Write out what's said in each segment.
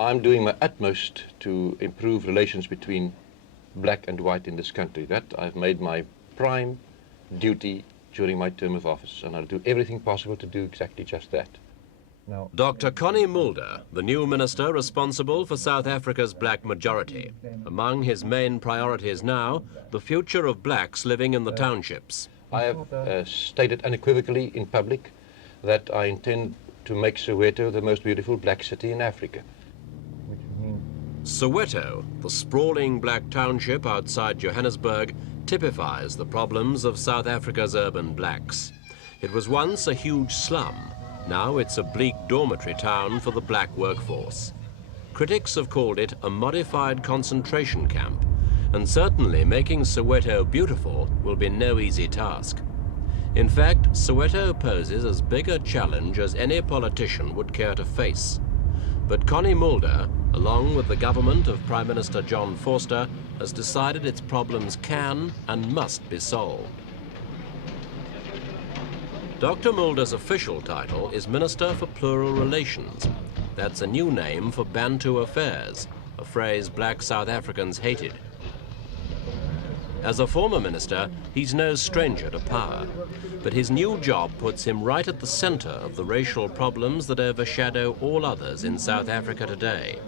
I'm doing my utmost to improve relations between black and white in this country. That I've made my prime duty during my term of office, and I'll do everything possible to do exactly just that. Dr. Connie Mulder, the new minister responsible for South Africa's black majority. Among his main priorities now, the future of blacks living in the townships. I have stated unequivocally in public that I intend to make Soweto the most beautiful black city in Africa. Soweto, the sprawling black township outside Johannesburg, typifies the problems of South Africa's urban blacks. It was once a huge slum. Now it's a bleak dormitory town for the black workforce. Critics have called it a modified concentration camp, and certainly making Soweto beautiful will be no easy task. In fact, Soweto poses as big a challenge as any politician would care to face. But Connie Mulder, along with the government of Prime Minister John Vorster, has decided its problems can and must be solved. Dr. Mulder's official title is Minister for Plural Relations. That's a new name for Bantu affairs, a phrase black South Africans hated. As a former minister, he's no stranger to power, but his new job puts him right at the center of the racial problems that overshadow all others in South Africa today.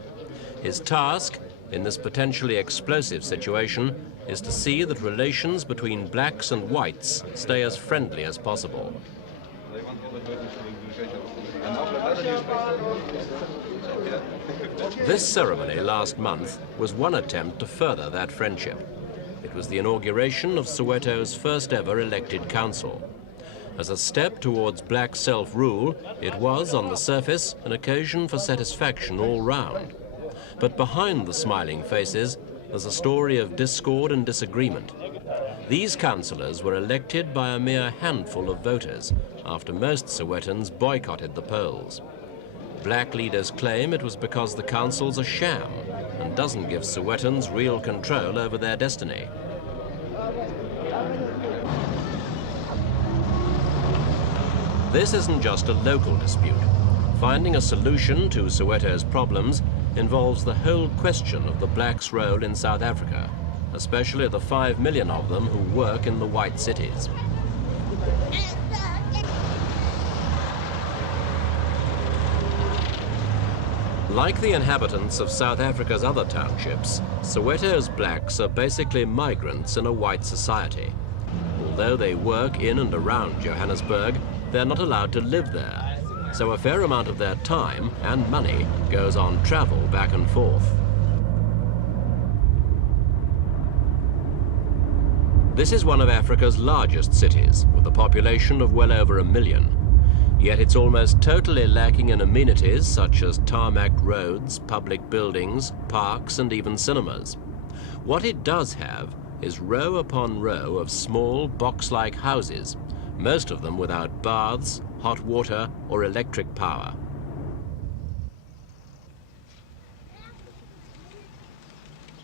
His task, in this potentially explosive situation, is to see that relations between blacks and whites stay as friendly as possible. This ceremony last month was one attempt to further that friendship. It was the inauguration of Soweto's first ever elected council. As a step towards black self-rule, it was, on the surface, an occasion for satisfaction all round. But behind the smiling faces, there's a story of discord and disagreement. These councillors were elected by a mere handful of voters, after most Sowetans boycotted the polls. Black leaders claim it was because the council's a sham and doesn't give Sowetans real control over their destiny. This isn't just a local dispute. Finding a solution to Soweto's problems involves the whole question of the blacks' role in South Africa, especially the 5 million of them who work in the white cities. Like the inhabitants of South Africa's other townships, Soweto's blacks are basically migrants in a white society. Although they work in and around Johannesburg, they're not allowed to live there, so a fair amount of their time and money goes on travel back and forth. This is one of Africa's largest cities, with a population of well over 1 million. Yet it's almost totally lacking in amenities such as tarmacked roads, public buildings, parks, and even cinemas. What it does have is row upon row of small box-like houses, most of them without baths, hot water, or electric power.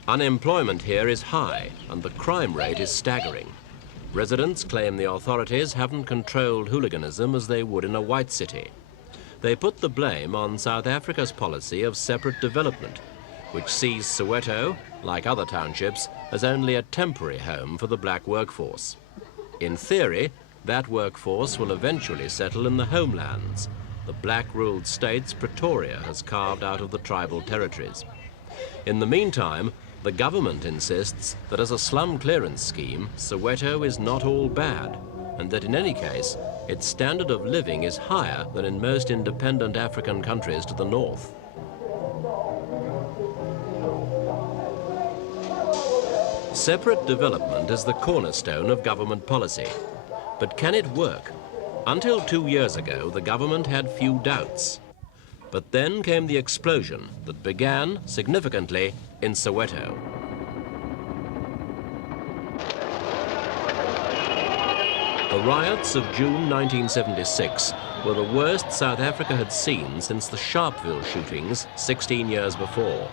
Unemployment here is high, and the crime rate is staggering. Residents claim the authorities haven't controlled hooliganism as they would in a white city. They put the blame on South Africa's policy of separate development, which sees Soweto, like other townships, as only a temporary home for the black workforce. In theory, that workforce will eventually settle in the homelands, the black-ruled states Pretoria has carved out of the tribal territories. In the meantime, the government insists that as a slum clearance scheme, Soweto is not all bad, and that in any case, its standard of living is higher than in most independent African countries to the north. Separate development is the cornerstone of government policy. But can it work? Until 2 years ago, the government had few doubts. But then came the explosion that began, significantly, in Soweto. The riots of June 1976 were the worst South Africa had seen since the Sharpeville shootings 16 years before.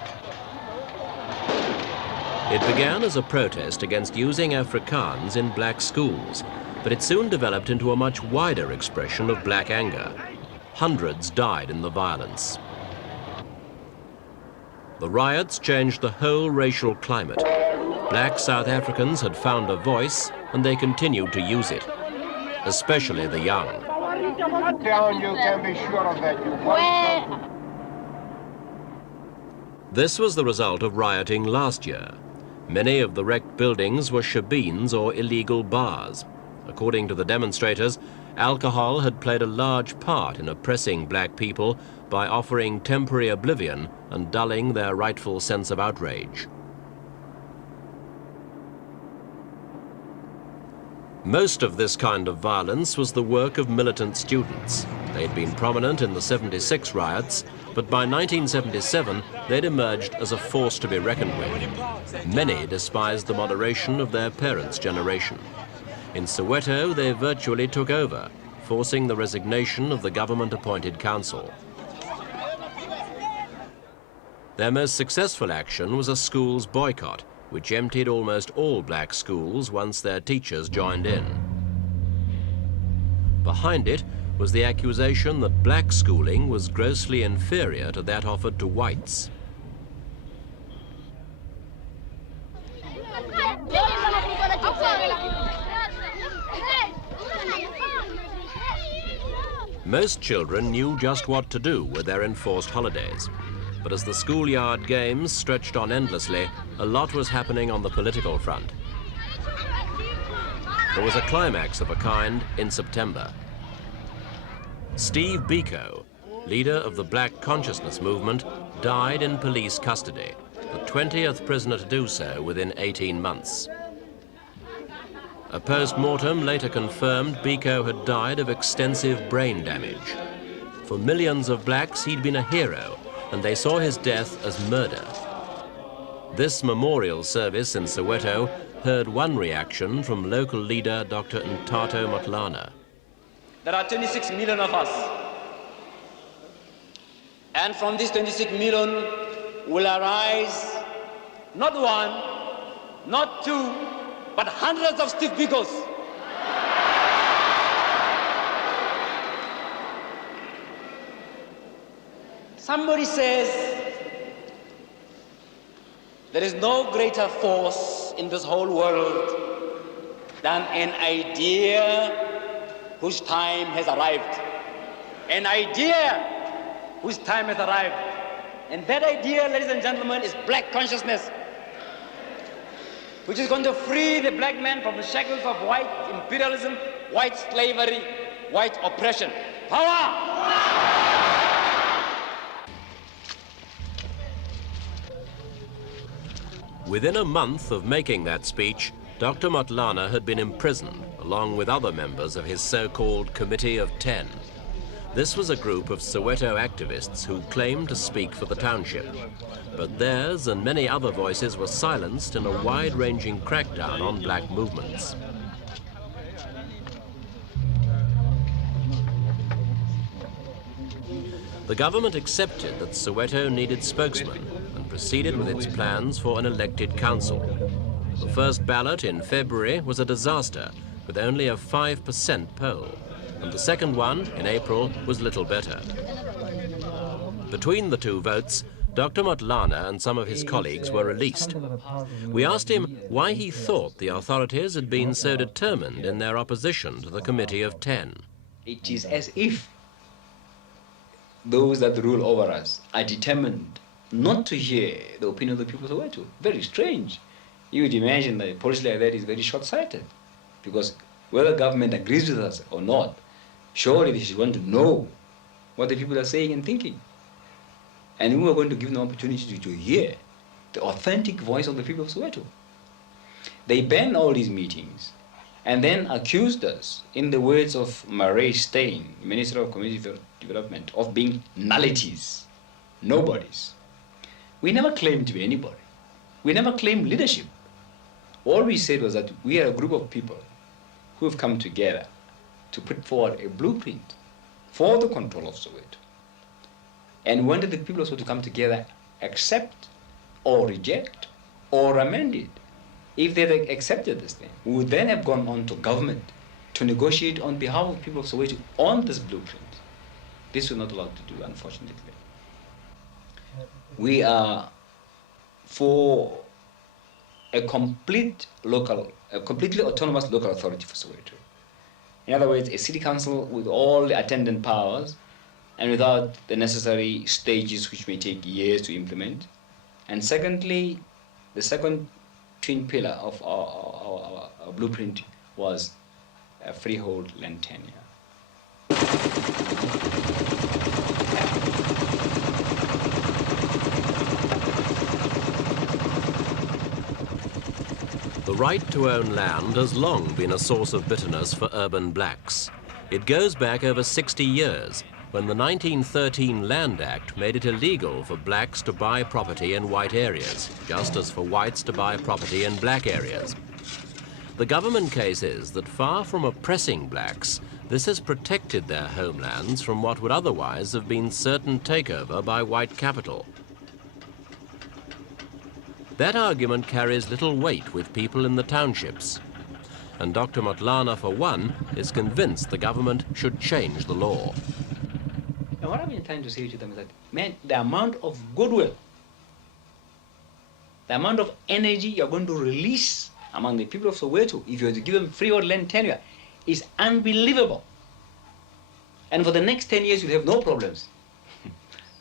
It began as a protest against using Afrikaans in black schools, but it soon developed into a much wider expression of black anger. Hundreds died in the violence. The riots changed the whole racial climate. Black South Africans had found a voice, and they continued to use it, especially the young. You can be sure of that. This was the result of rioting last year. Many of the wrecked buildings were shebeens or illegal bars. According to the demonstrators, alcohol had played a large part in oppressing black people by offering temporary oblivion and dulling their rightful sense of outrage. Most of this kind of violence was the work of militant students. They'd been prominent in the '76 riots, but by 1977 they'd emerged as a force to be reckoned with. Many despised the moderation of their parents' generation. In Soweto, they virtually took over, forcing the resignation of the government-appointed council. Their most successful action was a schools boycott, which emptied almost all black schools once their teachers joined in. Behind it was the accusation that black schooling was grossly inferior to that offered to whites. Most children knew just what to do with their enforced holidays. But as the schoolyard games stretched on endlessly, a lot was happening on the political front. There was a climax of a kind in September. Steve Biko, leader of the Black Consciousness movement, died in police custody, the 20th prisoner to do so within 18 months. A post-mortem later confirmed Biko had died of extensive brain damage. For millions of blacks, he'd been a hero, and they saw his death as murder. This memorial service in Soweto heard one reaction from local leader Dr. Ntato Matlana. There are 26 million of us. And from these 26 million will arise not one, not two, but hundreds of Steve Bikos. Somebody says there is no greater force in this whole world than an idea whose time has arrived. An idea whose time has arrived. And that idea, ladies and gentlemen, is black consciousness, which is going to free the black man from the shackles of white imperialism, white slavery, white oppression. Power! Within a month of making that speech, Dr. Matlana had been imprisoned, along with other members of his so-called Committee of 10. This was a group of Soweto activists who claimed to speak for the township. But theirs and many other voices were silenced in a wide-ranging crackdown on black movements. The government accepted that Soweto needed spokesmen and proceeded with its plans for an elected council. The first ballot in February was a disaster, with only a 5% poll, and the second one, in April, was little better. Between the two votes, Dr. Matlana and some of his colleagues were released. We asked him why he thought the authorities had been so determined in their opposition to the Committee of 10. It is as if those that rule over us are determined not to hear the opinion of the people of Soweto. Very strange. You would imagine that a policy like that is very short-sighted, because whether government agrees with us or not, surely they should want to know what the people are saying and thinking. And we are going to give them an opportunity to hear the authentic voice of the people of Soweto. They banned all these meetings and then accused us, in the words of Murray Steyn, Minister of Community Development, of being nullities, nobodies. We never claimed to be anybody. We never claimed leadership. All we said was that we are a group of people who have come together to put forward a blueprint for the control of Soweto. And when did the people of Soweto come together, accept or reject or amend it? If they had accepted this thing, we would then have gone on to government to negotiate on behalf of the people of Soweto on this blueprint. This we're not allowed to do, unfortunately. We are for a completely autonomous local authority for Soweto. In other words, a city council with all the attendant powers and without the necessary stages which may take years to implement. And secondly, the second twin pillar of our blueprint was a freehold land tenure. The right to own land has long been a source of bitterness for urban blacks. It goes back over 60 years, when the 1913 Land Act made it illegal for blacks to buy property in white areas, just as for whites to buy property in black areas. The government case is that far from oppressing blacks, this has protected their homelands from what would otherwise have been certain takeover by white capital. That argument carries little weight with people in the townships. And Dr. Motlana, for one, is convinced the government should change the law. And what I've been trying to say to them is that, man, the amount of goodwill, the amount of energy you're going to release among the people of Soweto, if you were to give them freehold land tenure, is unbelievable. And for the next 10 years, you'll have no problems.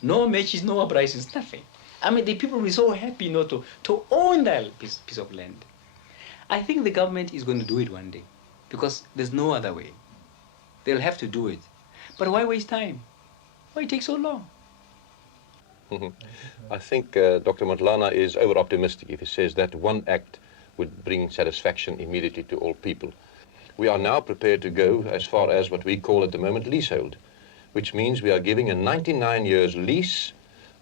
No matches, no uprisings, nothing. I mean, the people will be so happy not to own that piece of land. I think the government is going to do it one day, because there's no other way. They'll have to do it. But why waste time? Why take so long? I think Dr. Motlana is over-optimistic if he says that one act would bring satisfaction immediately to all people. We are now prepared to go as far as what we call at the moment leasehold, which means we are giving a 99 years lease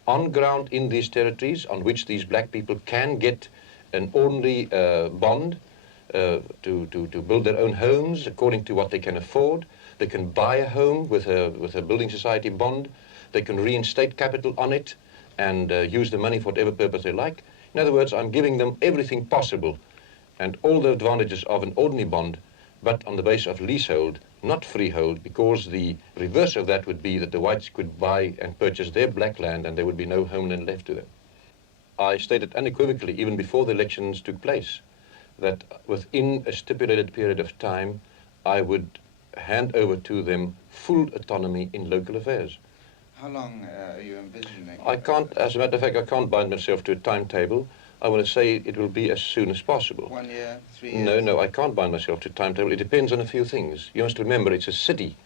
on ground in these territories on which these black people can get an ordinary bond to build their own homes according to what they can afford. They can buy a home with a building society bond. They can reinstate capital on it and use the money for whatever purpose they like. In other words, I'm giving them everything possible and all the advantages of an ordinary bond, but on the basis of leasehold, not freehold, because the reverse of that would be that the whites could buy and purchase their black land and there would be no homeland left to them. I stated unequivocally, even before the elections took place, that within a stipulated period of time, I would hand over to them full autonomy in local affairs. How long are you envisioning? I can't, as a matter of fact, I can't bind myself to a timetable. I want to say it will be as soon as possible. 1 year, 3 years? No, I can't bind myself to a timetable. It depends on a few things. You must remember it's a city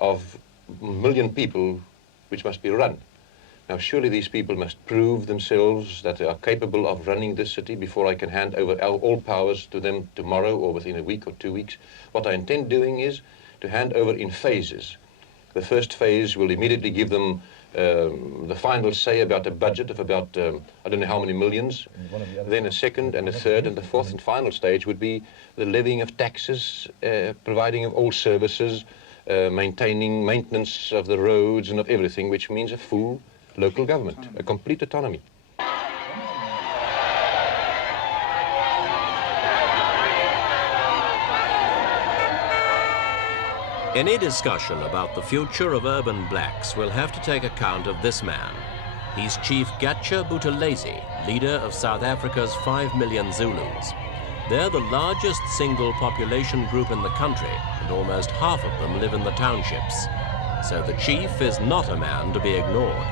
of 1 million people which must be run. Now, surely these people must prove themselves that they are capable of running this city before I can hand over all powers to them tomorrow or within a week or 2 weeks. What I intend doing is to hand over in phases. The first phase will immediately give them the final say about a budget of about, I don't know how many millions. Then a second and a third and the fourth and final stage would be the levying of taxes, providing of all services, maintaining maintenance of the roads and of everything, which means a full local government, a complete autonomy. Any discussion about the future of urban blacks will have to take account of this man. He's Chief Gatsha Buthelezi, leader of South Africa's 5 million Zulus. They're the largest single population group in the country, and almost half of them live in the townships. So the chief is not a man to be ignored.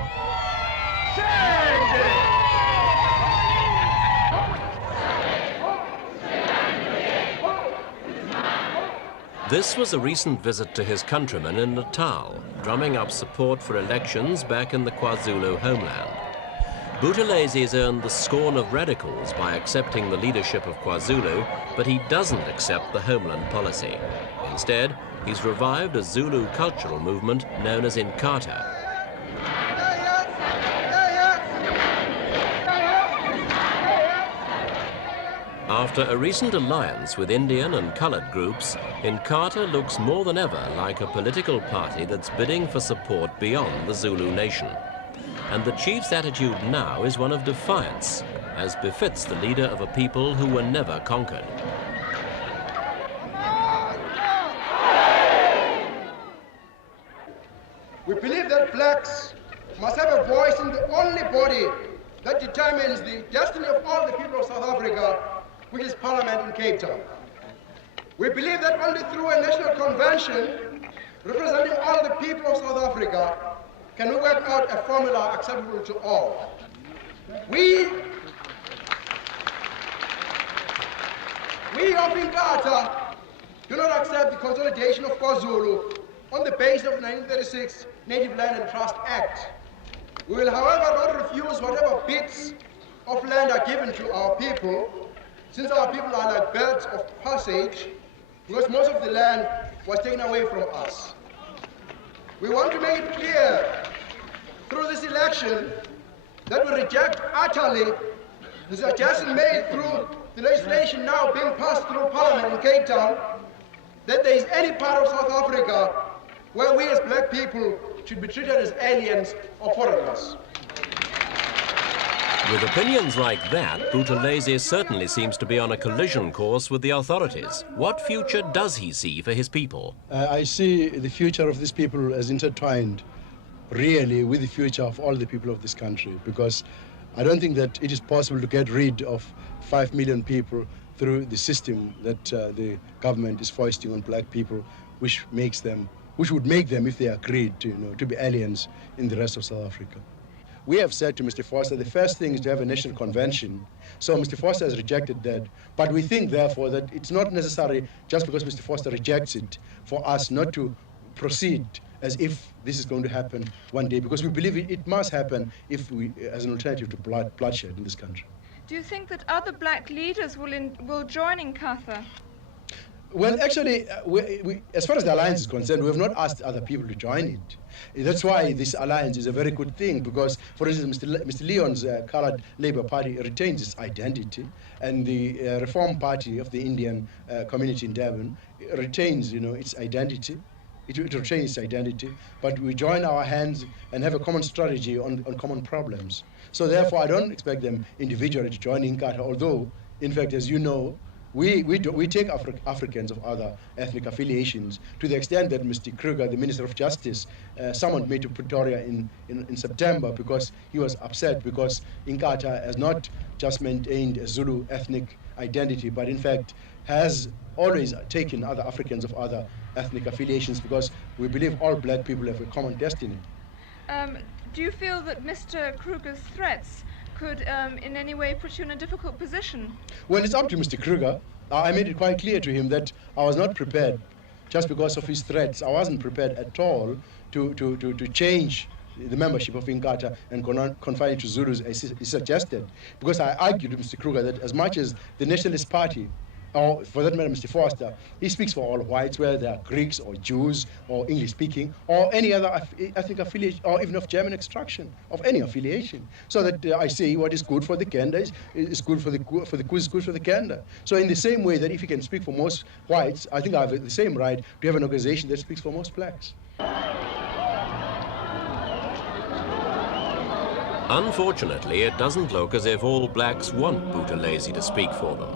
This was a recent visit to his countrymen in Natal, drumming up support for elections back in the KwaZulu homeland. Buthelesi's earned the scorn of radicals by accepting the leadership of KwaZulu, but he doesn't accept the homeland policy. Instead, he's revived a Zulu cultural movement known as Inkatha. After a recent alliance with Indian and coloured groups, Inkatha looks more than ever like a political party that's bidding for support beyond the Zulu nation. And the chief's attitude now is one of defiance, as befits the leader of a people who were never conquered. We believe that blacks must have a voice in the only body that determines the destiny of all the people of South Africa, which is Parliament in Cape Town. We believe that only through a national convention representing all the people of South Africa can we work out a formula acceptable to all. We of Inkatha do not accept the consolidation of KwaZulu on the basis of the 1936 Native Land and Trust Act. We will, however, not refuse whatever bits of land are given to our people, since our people are like birds of passage, because most of the land was taken away from us. We want to make it clear through this election that we reject utterly the suggestion made through the legislation now being passed through Parliament in Cape Town that there is any part of South Africa where we as black people should be treated as aliens or foreigners. With opinions like that, Buthelezi certainly seems to be on a collision course with the authorities. What future does he see for his people? I see the future of these people as intertwined, really, with the future of all the people of this country, because I don't think that it is possible to get rid of 5 million people through the system that the government is foisting on black people, which would make them, if they agreed to be aliens in the rest of South Africa. We have said to Mr. Foster, the first thing is to have a national convention. So Mr. Foster has rejected that. But we think, therefore, that it's not necessary, just because Mr. Foster rejects it, for us not to proceed as if this is going to happen one day, because we believe it must happen if we, as an alternative to bloodshed in this country. Do you think that other black leaders will join Inkatha? Well, actually, as far as the alliance is concerned, we have not asked other people to join it. That's why this alliance is a very good thing, because, for instance, Mr. Leon's Coloured Labour Party retains its identity, and the Reform Party of the Indian community in Durban retains, its identity. It retains its identity, but we join our hands and have a common strategy on common problems. So therefore, I don't expect them individually to join Inkatha, although, in fact, as you know, we take Africans of other ethnic affiliations, to the extent that Mr. Kruger, the Minister of Justice, summoned me to Pretoria in September, because he was upset because Inkatha has not just maintained a Zulu ethnic identity, but in fact has always taken other Africans of other ethnic affiliations, because we believe all black people have a common destiny. Do you feel that Mr. Kruger's threats could in any way put you in a difficult position? Well, it's up to Mr. Kruger. I made it quite clear to him that I was not prepared just because of his threats. I wasn't prepared at all to change the membership of Inkatha and confine it to Zulus as he suggested, because I argued to Mr. Kruger that as much as the Nationalist Party, or for that matter Mr. Foster, he speaks for all whites, whether they are Greeks or Jews or English speaking or any other ethnic affiliation, or even of German extraction, of any affiliation. So that I say what is good for the Kenda is good for the Kuz is good for the Kenda. So in the same way that if he can speak for most whites, I think I have the same right to have an organization that speaks for most blacks. Unfortunately, it doesn't look as if all blacks want Buthelezi to speak for them.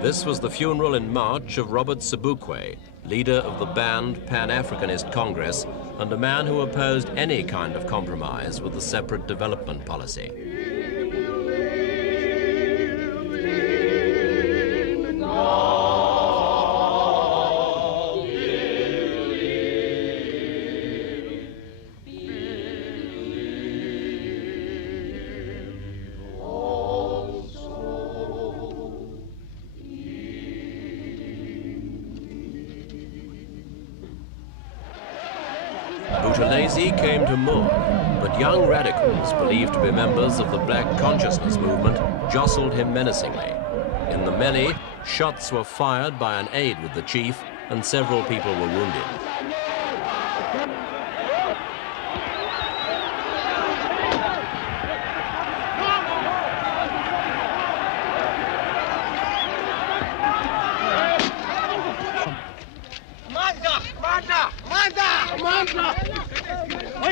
This was the funeral in March of Robert Sobukwe, leader of the banned Pan-Africanist Congress and a man who opposed any kind of compromise with the separate development policy. Buthelezi came to mourn, but young radicals believed to be members of the Black Consciousness movement jostled him menacingly. In the melee, shots were fired by an aide with the chief, and several people were wounded.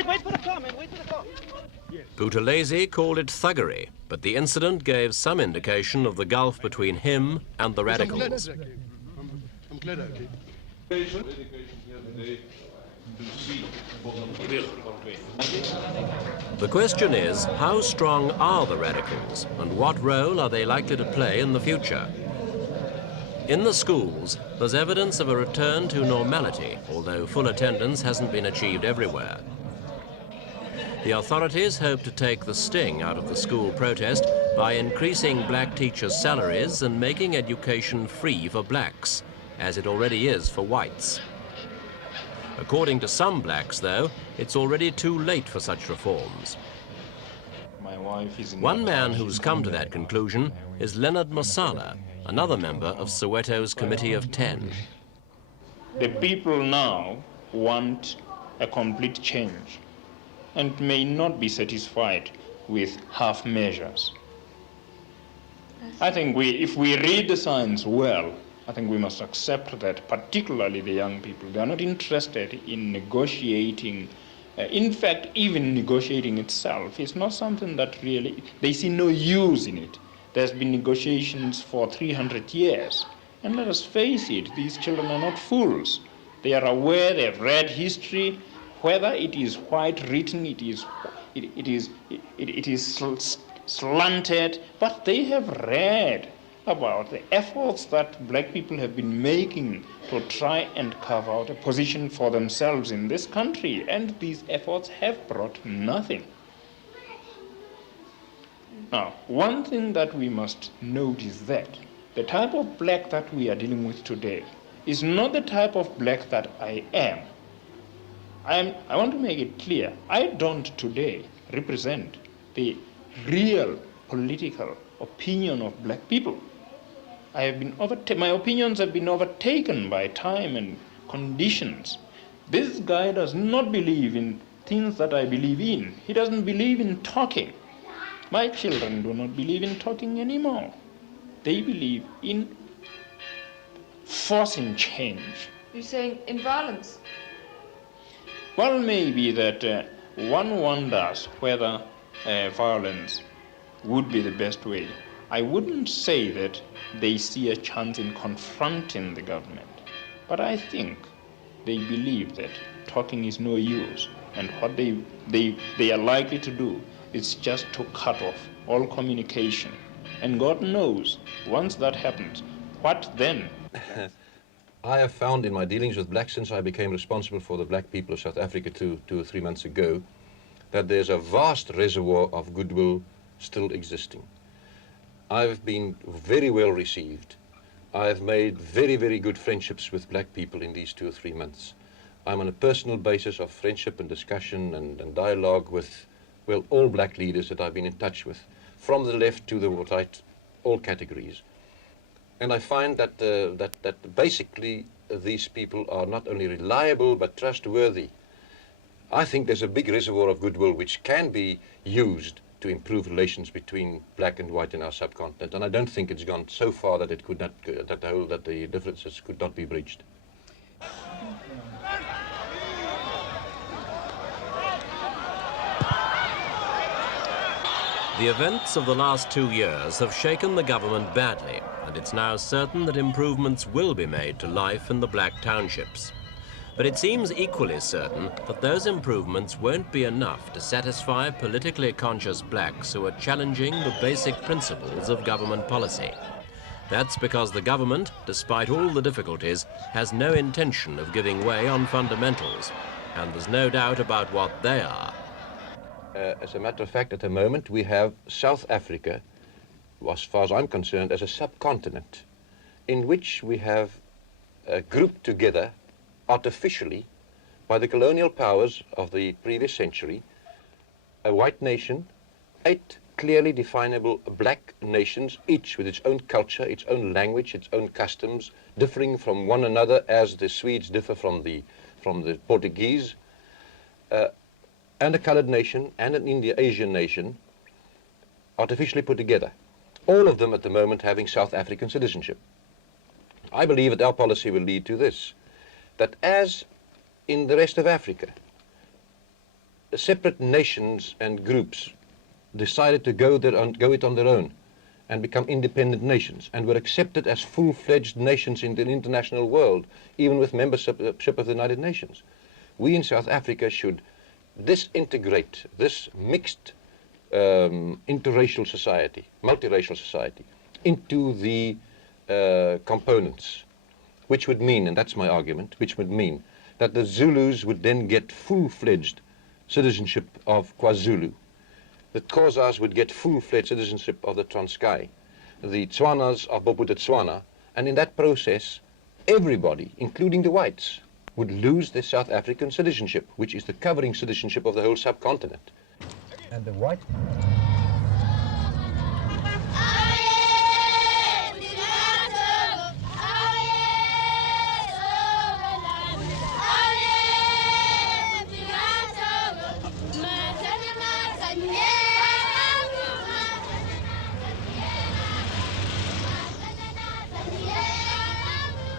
Wait for the car, man. Wait for the car. Buthelezi called it thuggery, but the incident gave some indication of the gulf between him and the radicals. I'm glad I did. The question is, how strong are the radicals and what role are they likely to play in the future? In the schools, there's evidence of a return to normality, although full attendance hasn't been achieved everywhere. The authorities hope to take the sting out of the school protest by increasing black teachers' salaries and making education free for blacks, as it already is for whites. According to some blacks, though, it's already too late for such reforms. One man who's come to that conclusion is Leonard Mosala, another member of Soweto's Committee of 10. The people now want a complete change and may not be satisfied with half measures. I think if we read the signs well, I think we must accept that, particularly the young people, they are not interested in negotiating. In fact, even negotiating itself is not something that really, they see no use in it. There's been negotiations for 300 years. And let us face it, these children are not fools. They are aware, they have read history, whether it is white written, it is slanted, but they have read about the efforts that black people have been making to try and carve out a position for themselves in this country, and these efforts have brought nothing. Now, one thing that we must note is that the type of black that we are dealing with today is not the type of black that I am. I want to make it clear, I don't today represent the real political opinion of black people. I have been my opinions have been overtaken by time and conditions. This guy does not believe in things that I believe in. He doesn't believe in talking. My children do not believe in talking anymore. They believe in forcing change. You're saying in violence? Well, maybe that one wonders whether violence would be the best way. I wouldn't say that they see a chance in confronting the government, but I think they believe that talking is no use, and what they are likely to do is just to cut off all communication. And God knows, once that happens, what then? I have found in my dealings with blacks since I became responsible for the black people of South Africa 2 or 3 months ago, that there's a vast reservoir of goodwill still existing. I've been very well received. I've made very, very good friendships with black people in these 2 or 3 months. I'm on a personal basis of friendship and discussion and dialogue with, well, all black leaders that I've been in touch with, from the left to the right, all categories. And I find that, that basically these people are not only reliable but trustworthy. I think there's a big reservoir of goodwill which can be used to improve relations between black and white in our subcontinent, and I don't think it's gone so far that it could not, that the differences could not be bridged. The events of the last 2 years have shaken the government badly, and it's now certain that improvements will be made to life in the black townships. But it seems equally certain that those improvements won't be enough to satisfy politically conscious blacks who are challenging the basic principles of government policy. That's because the government, despite all the difficulties, has no intention of giving way on fundamentals, and there's no doubt about what they are. As a matter of fact, at the moment, we have South Africa, as far as I'm concerned, as a subcontinent, in which we have grouped together artificially by the colonial powers of the previous century, a white nation, 8 clearly definable black nations, each with its own culture, its own language, its own customs, differing from one another as the Swedes differ from the Portuguese, and a colored nation and an Asian nation artificially put together. All of them at the moment having South African citizenship. I believe that our policy will lead to this, that as in the rest of Africa, separate nations and groups decided to go it on their own and become independent nations and were accepted as full-fledged nations in the international world, even with membership of the United Nations. we in South Africa should disintegrate this mixed interracial society, multiracial society, into the components, which would mean, and that's my argument, which would mean that the Zulus would then get full-fledged citizenship of KwaZulu. The Xhosas would get full-fledged citizenship of the Transkei, the Tswanas of Bophuthatswana, and in that process, everybody, including the whites, would lose their South African citizenship, which is the covering citizenship of the whole subcontinent. And the white?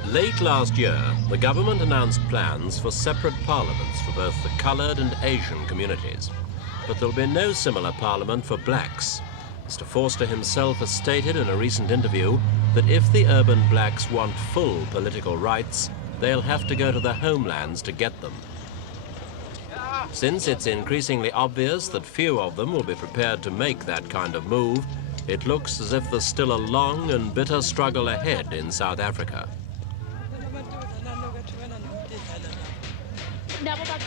Late last year, the government announced plans for separate parliaments for both the coloured and Asian communities. But there'll be no similar parliament for blacks. Mr. Forster himself has stated in a recent interview that if the urban blacks want full political rights, they'll have to go to their homelands to get them. Since it's increasingly obvious that few of them will be prepared to make that kind of move, it looks as if there's still a long and bitter struggle ahead in South Africa. Never got